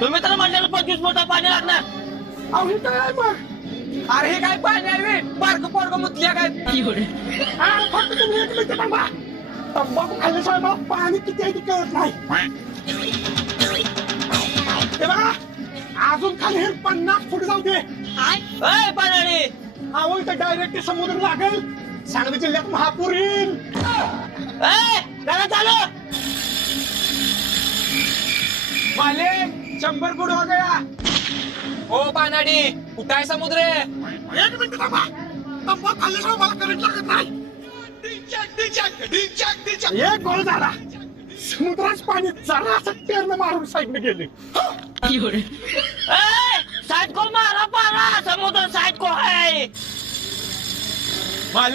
तुम्ही तर म्हणलेलं 25 मोठं पाणी लागणार. अहो हे काय आहे मग? अरे हे काय पाणी आहे बारक पोरग मुतल्या काय फक्त तुम्ही एक मिनिट थांबा. तंबाखू खाल्ल्याशिवाय मला पाणी किती आहे ते कळत नाही. हे बघा अजून खाली हे 50 फूट जाऊ दे. अय पानाडी, अहो इथं डायरेक्ट समुद्र लागेल. सांगली जिल्ह्यात महापूर येईल. चला चालू. मालिक 100 फूट हो गया. ओ पानाडी कुठं आहे समुद्र? एक मिनिट थांबा. तंबाखू खाल्ल्याशिवाय मला करंट लागत नाही. एक गोळ झाला. समुद्राच पाणी जरा असं टेरनं मारून साईडने गेले. साईड को मारा पारा, समुद्र साईड को है. मालिक